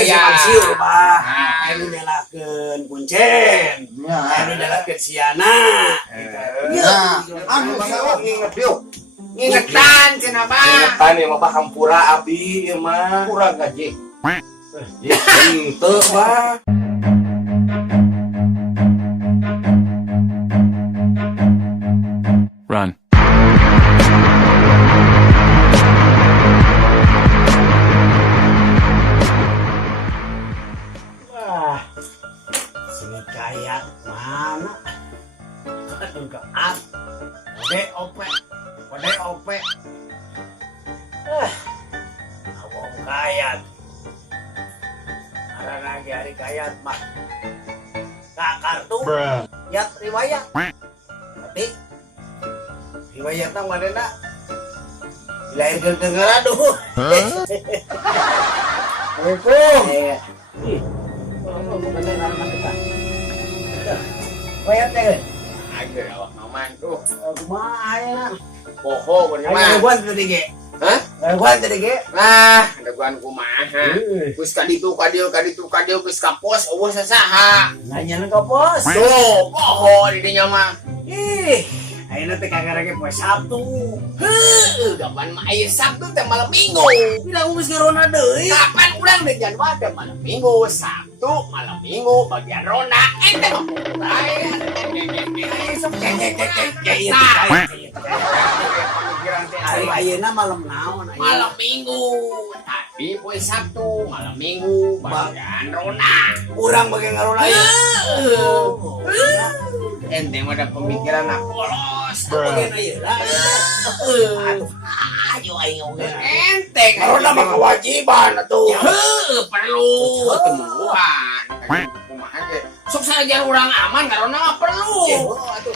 Aya. Siur, Bah. Nah. Anu nyalakeun kuncen. Anu nyalakeun siana. Nah, anu salah nginget yuk. Ngingetan cenah Bah. Ingetan ya mah hampura abi ieu mah. Kurang gaji. Ya henteu Bah. Run. Wah. Si Kayat mana? Aduh gaat. Ode ope. Abang Kayat. Karena lagi hari Kayat mah. Kak kartu. Yat riwayat. Tapi riwayatnya mana nak? Dilahirkan ke Ngaradu. Assalamualaikum. Riwayat deh. Aja awak maman tuh. Kumaha ya? Poho bener Ayo mah. gua tadi ge. Hah? Gua tadi ge. Nah, ada guan kumaha. Geus ka ditu ka dieu geus ka pos eueuh sasaha. Nanya ke pos. Tuh, poho di dinya mah. Ih, ayeuna teh kagarage poe Sabtu. Heuh, gapan mah aya Sabtu teh malam Minggu. Bilang geus ngarona deui. Kapan urang deh jangan teh malam Minggu, Sabtu, malam Minggu, bagian ronda. Ente mah Hari ayeuna malam naon aya? malam Minggu. Tapi poe Sabtu, malam Minggu, bagian ronda. Urang bage ngarona aya. Ente mah ada pemikiran polos. Bagian ayeuna. Ayo ayo. Ente Ngarona mah kewajiban atuh. Perlu temuan. Kumaha ge? Sok saja urang aman karena mah perlu. Atuh,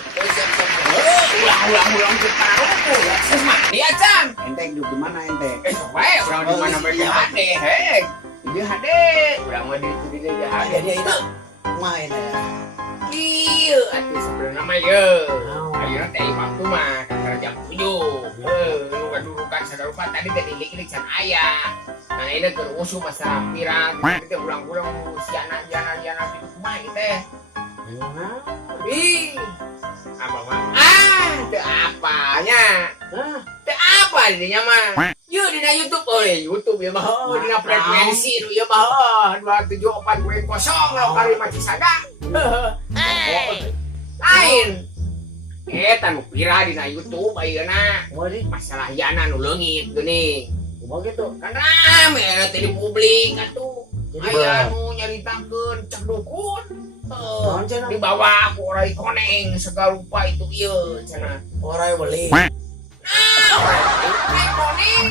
Ulang kita ruku. Terus mandi acan. ente hidup di mana ente? Bae urang di mana bae hade. Heh. Di hade. Urang mah di itu di hade. Jadi ayeuna main ya. Iya, atuh sebenarnya mah ye. Ayeuna teh waktu mah kira jam 7. Nu kadudukan sadarupa tadi teh dilik-lik can aya. Nah, ini keur usuh masalah pirang, teh ulang-ulang siana jana gitu kumaha ieu teh. Ih. Apa mah? Teu apanya. Teu apa dinya mah. Yuk dina YouTube, YouTube ya mah. Dina frekuensi nu ieu mah. 274.0 kali mah Cisaga. Lain. Eta nu pira dina YouTube ayeuna. Masalah yana nu leungit geuning. Kumaha gitu? Kan rame teh di publik atuh. Aya nu nyaritakeun cek dukun. Naon cenah? Dibawa ku orai koneng segarupa itu ieu cenah. Orang beli. Nah, orai koneng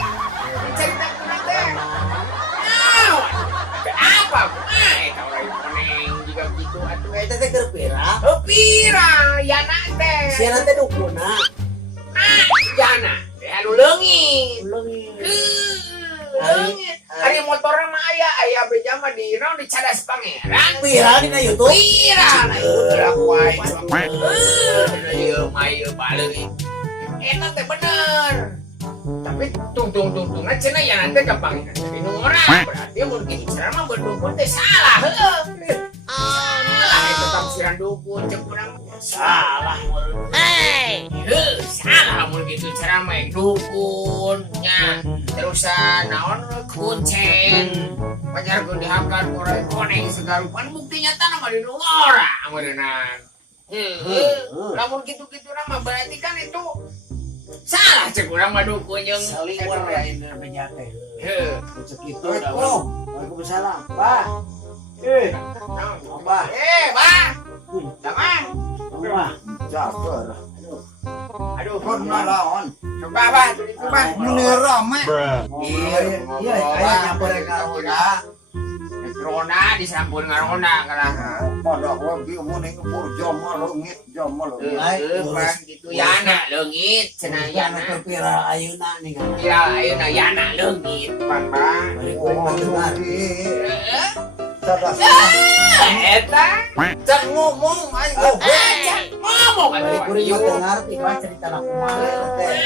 dicaritakeun teh. Nah, apa? Eta orai koneng juga gitu atuh. Eta teh keur pira? Pira yana teh. Siana teh dukuna. Yana teh anu leungit. Leungit. Leungit. Ari motorna mah aya beja mah di naon di Cadas Pangeran. Pira dina YouTube? Pira na gerak wae. Dina ieu mah ieu baleui. Eta teh bener. Tapi tung-tung-tungna cenah ya nanti gampang jadi orang. Berarti mun kitu cara mah berdukun teh salah heuh. Salah itu tafsiran dukun cek urang salah. Salah mun kitu cara mah dukun nya. Terusan naon kuncen. Pajar ku dihakan orang koneng segarupan bukti nyata nama di orang beneran. Lamun gitu-gitu nama berarti kan itu salah cek urang mah dukun yang Saliwar lain beja teh. Heuh. Cek itu dah. Waalaikumsalam. Bah. Bah. Bah. Sama. Bah. Jabar. Aduh, Pernah lawan. coba bah, itu bah. Ini rame. Iya, iya, kayak nyamper karona. Rona disampun ngarona kana. Pada lagi mun ini jam leungit jam leungit. Pas gitu yana leungit cenah Yana yana. keur pira ayeuna nih kan. Kira ayeuna yana leungit pan bah. Bari kowe pandengar. Cadas. Eta cek ngomong aing ngomong Bari kuring mah teu ngarti bah cerita na kumaha teh.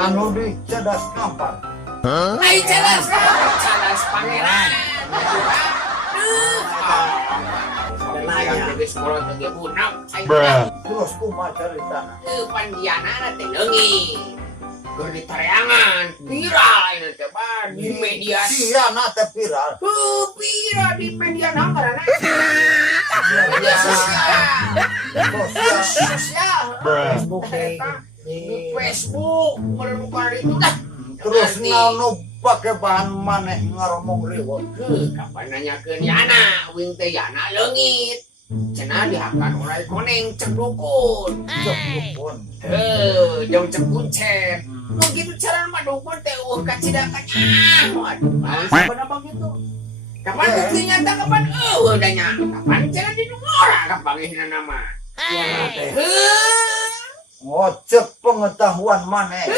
Anu di Cadas Kampar. Aing cadas Pangeran. di sekolah teh ge bunam. Terus kumaha caritana? Pandiana teh leungit. Keur ditareangan, viral ini teh bah di media. Siana teh viral. Viral di media naon media sosial. Facebook Di Facebook, menemukan itu dah. Terus naon pake bahan maneh ngaromong riweuh. Kapan nanyakeun Yana, wing teh Yana leungit. Cenah dihakan urai koneng cek dukun. Dukun. Jeung cek kuncen. Nu kitu cara mah dukun teh kacidakan. Waduh, sabeuna gitu. Kapan buktinya teh kapan udah nya. Kapan cenah di Nungora kapangihna nama. Oh, cek pengetahuan maneh.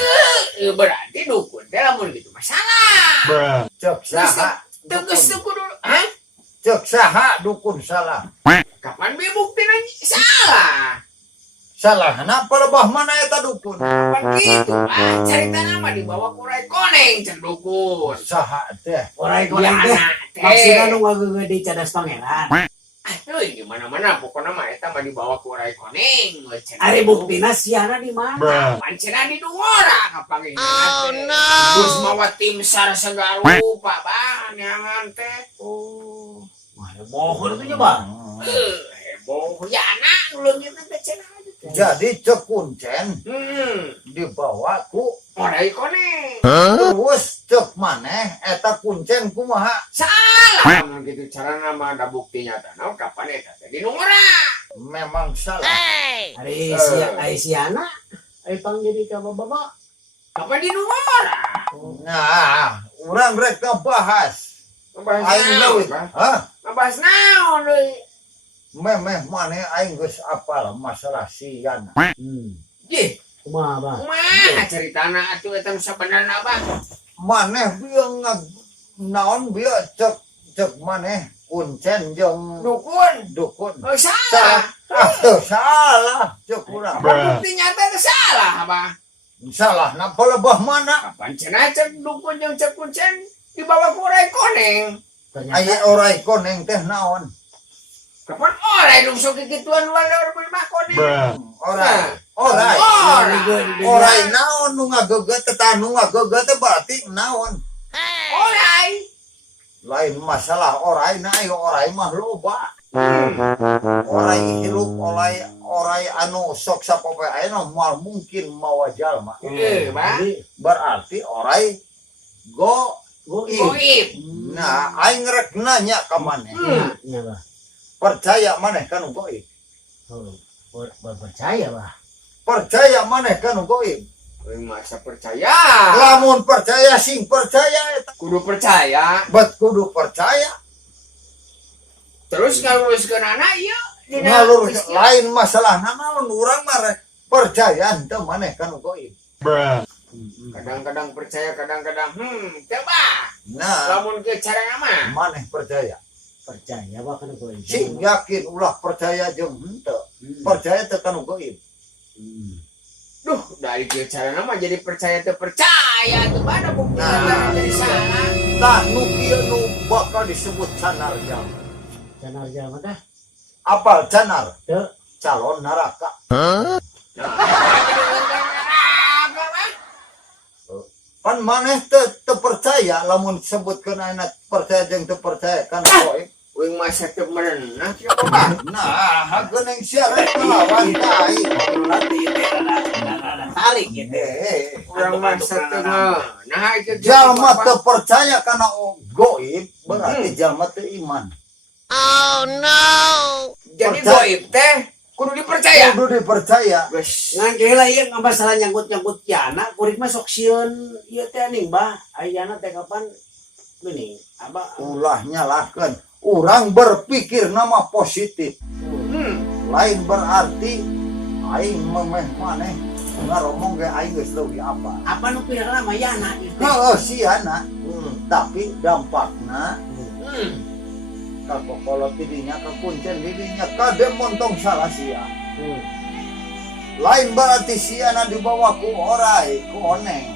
Berarti dukun teh lamun gitu masalah. Cek saha? Tegas dukun dulu. Hah? Cek saha dukun salah. Kapan be buktina salah? Salah, kenapa lebah mana eta dukun? Kapan gitu? Cerita nama dibawa ku Rai Koneng cek dukun. Saha teh? Orai koneng teh. Maksudna nu ngageugeuh di cadas pangeran. Aduh, di mana-mana pokoknya mah eta mah dibawa ku Rai Koneng. Ari buktina siana di mana? Pancena di Nungora kapangihna. Oh no. Terus mawa tim SAR segala rupa bang nyangan teh. Oh. Wah, bohong itu nya, Bang. Heboh Yana leungit teh cenah. Jadi cek kuncen dibawa ku Rai Koneng. terus cek maneh eta kuncen kumaha? Salah. Namun gitu cara nama ada buktinya tanah kapan eta teh di Nungora. Memang salah. Ari siana ai panggil ka Bapak. Kapan di Nungora? Nah, urang rek bahas. Aing leuwih. Hah? Ngebahas naon deui? Memeh maneh aing geus apal masalah siana. Jih, Kumaha, Bang? kumaha ceritana atuh eta nu sabenerna Bang? Maneh bieu naon bieu cek maneh kuncen jeung Dukun. dukun. Oh, salah. Salah cek urang. Bukti nyata itu salah, Bang. Salah napa lebah mana? Kapan cenah cek dukun jeung cek kuncen dibawa ku Rai Koneng? Aya orai koneng teh naon? Kapan orai dong sok kikituan walau mah Koneng? Orai naon nu ngageget teh nu ngageget teh berarti naon? Orai. Lain masalah orai na ayo orai mah loba. Orai hirup orai anu sok sapopoe ayeuna moal mungkin mawa jalma. Bang. Berarti orai Goib. Nah, aing rek nanya ka maneh. Iya, Bang. Percaya maneh kanu goib? Percaya, Bang. Percaya maneh kanu goib? Masa percaya? Lamun percaya sing percaya eta. Kudu percaya. Bet kudu percaya. Terus ngaluruskeun anak ieu Ngalur lain masalah naon urang mah rek percaya henteu maneh kanu goib. Kadang-kadang percaya, kadang-kadang coba. Nah, Lamun ke cara mah maneh percaya. Percaya, Bang, kana goib. Sing yakin ulah percaya jeung henteu. Percaya teh kanu goib. duh dari ke cara mah jadi percaya teu percaya teu pada bukti Nah. dari sana. Tah nu kieu nu bakal disebut canar jalma. Canar jalma teh. Apal canar? Teu. Calon neraka. Nah, Pan maneh teu percaya lamun sebutkeun ayeuna percaya jeung teu percaya kan goib. wing masa teu merenah kieu mah. Nah, hageuneng sia rek lawan tai. Nanti ada tarik gitu. Urang masa teu nah itu Jalma teu percaya kana goib berarti jalma teu iman. jadi percaya. goib teh kudu dipercaya. Kudu dipercaya. Geus Ngan geula ieu masalah nyangkut-nyangkut kiana kuring mah sok sieun ieu teh ning Mbah. Ayeuna teh kapan geuning? Abah Ulah nyalakeun. Urang berpikir nama positif. Lain berarti aing memeh maneh ngaromong ge aing geus leuwih apa. nu pirana mah yana gitu. Heeh siana. Tapi dampakna ka kokolo tidinya ka kuncen didinya kade montong salah sia. Lain berarti siana dibawa ku orai ku oneng.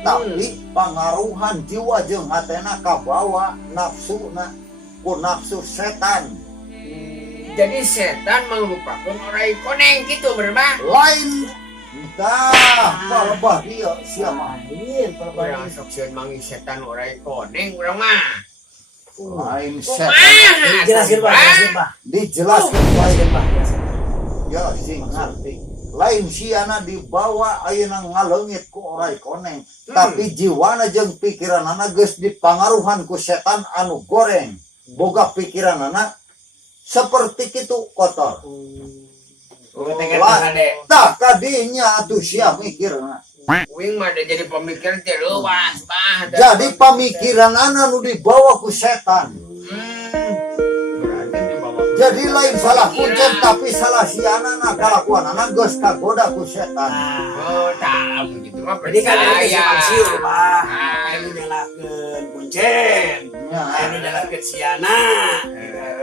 Tapi pangaruhan jiwa jeung hatena kabawa nafsuna ku nafsu setan. Jadi setan melupakan orang koneng gitu berbah. Lain entah palebah dia siapa. Orang soksian mangi setan orang koneng orang mah. Lain setan. Kumaha? Jelasin Pak, jelasin Pak. Dijelaskan baik. Jelasin Pak, jelasin. Ya sing ngerti. Lain siana dibawa ayeuna ngaleungit ku orai koneng, tapi jiwana jeung pikiranana geus dipangaruhan ku setan anu goreng. Boga pikiranana seperti kitu kotor. Tah kadinya atuh sia mikirna. Wing mah ada jadi pemikir teh leuwas bah. Jadi pamikiranana nu dibawa ku setan. Berarti dibawa. Jadi lain salah kuncen tapi salah siana kalakuanana geus kagoda ku setan. Oh, tak begitu mah Jadi kan ini percaya. simpang siur Pak. Ah. Ini nyalakeun kuncen. Ya. Ini nyalakeun siana.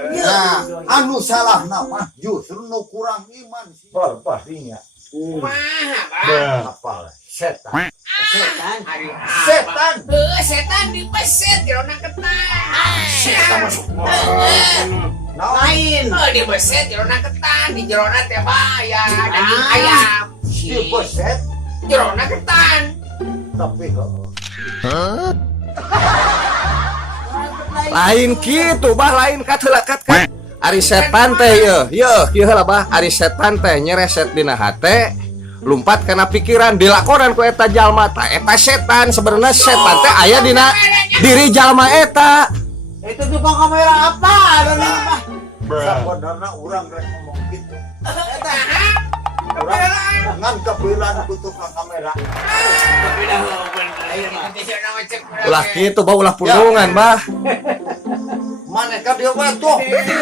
Nah, anu salah nama justru nu kurang iman sih. Pastinya. Kumaha, Bang? Apa? Setan. Setan. Hari Setan. setan dipeset dirona ketan. Setan masuk. Lain. Dipeset dirona ketan, di jerona teh baya daging ayam. Si beset Jerona ketan. tapi Lain gitu bah, lain katelakat kan. Ari setan teh ye kieu heula bah, ari setan teh nyereset dina hate, lumpat kana pikiran dilakonan ku eta jalma tah eta setan. Sebenarnya setan teh aya dina diri jalma eta. Itu tukang kamera apa? sebenarnya orang rek ngomong gitu. Orang dengan kebelan butuh kamera. Ulah kitu bah, ulah pundungan bah. Maneka dia batuh.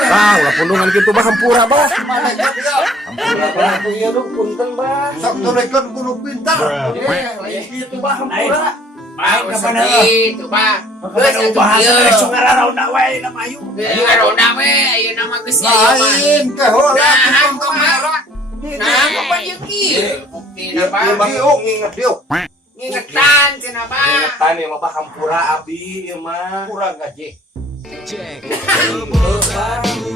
Bah, ulah pundungan kitu bah hampura bah. Maneka dia. Hampura bah atuh ieu nu punten bah. Sok tulekeun kudu pintar. Lain kitu bah hampura. Baik, itu, Pak. Kepada bahasa dari Sungararauna wae na mayu. Sungararauna we, ieu nama geus Lain teh heula tukang kamera. Nah, apa ieu kieu? Buktina, Pak. Diuk nginget diuk. Ngingetan cenah, Pak. Ingetan ieu mah bah hampura abi ieu mah. Kurang gaji.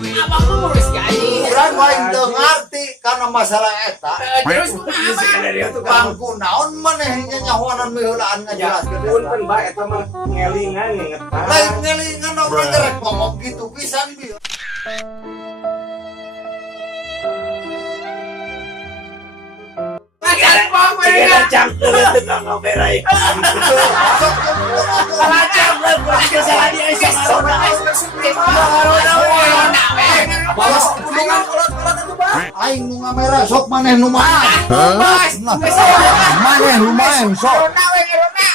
Abang mah ngurus gaji. Kurang lain teu ngarti karena masalah eta. Terus kumaha? Bangku naon maneh nyahoanan meulaan ngajelaskeun. Punten bah eta mah ngelingan ngingetan. Lain ngelingan urang rek ngomong gitu pisan bieu. Macan pong we. Tukang kamera ieu. Balas pundungan kolot-kolot itu bah. Aing nu ngamera sok maneh nu maen. Bos, Maneh nu maen sok. Rona we, Rona.